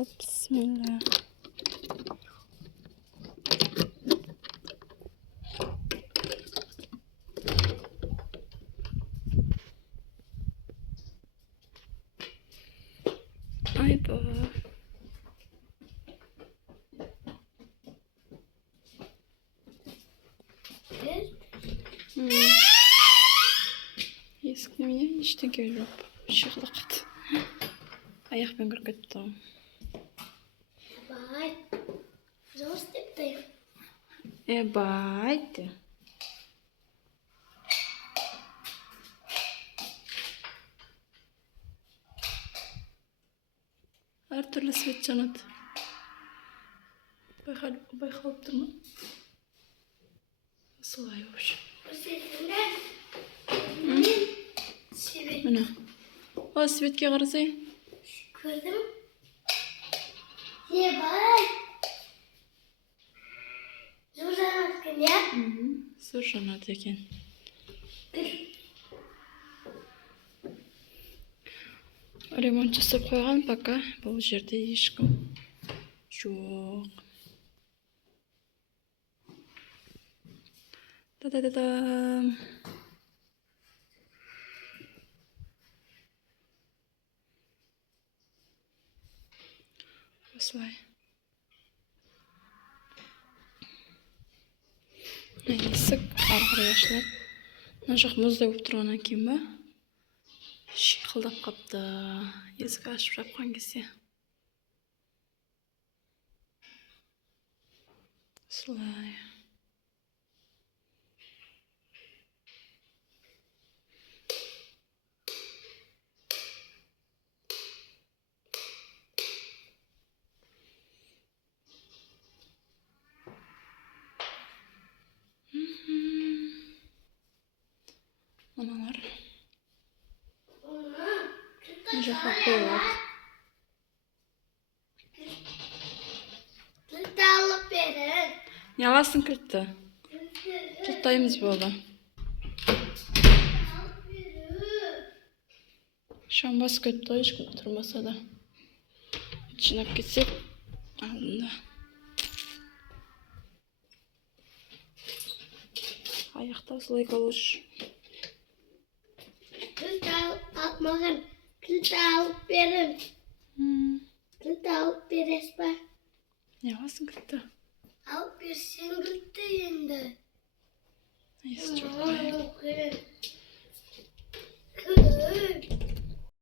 Al bismillah. Ayba. Eskiden ya işte görüp şıklıqt. Ayakben kırıp kettim. Bye. Zo stipte. Baydı. Her türlü svet canıt. Baykalıp durma. Solay hoş. Mana. O svetke qarasay. Gördüm. Ye bay. Zorlan atken ya. Zor janat eken. Ремонт жасап қойған, пока бұл жерде ешкім жоқ. Та-да-да-дам. Осылай. Есік арқыры ашылып. Мына жақ мұздай болып тұрғаннан кейін ба? Шиқылдап қапты. Есік ашып жапқан кезде. Осылай. Мыналар. Мына жаққа қойылады. Кілтті алып берін. Не аласың кілтті? Кілттаймыз болды. Алып берін. Шамбас көтті, ешкім тұрмаса да. Жинап кетсек, алдында. Аяқта осылай қалуш. Kıltı atmağın. Kıltı alıp verin. Kıltı alıp veres ba. Ne alasın kілтті? Alıp versin kıltı енді. Есі жоқ қой. Kıl.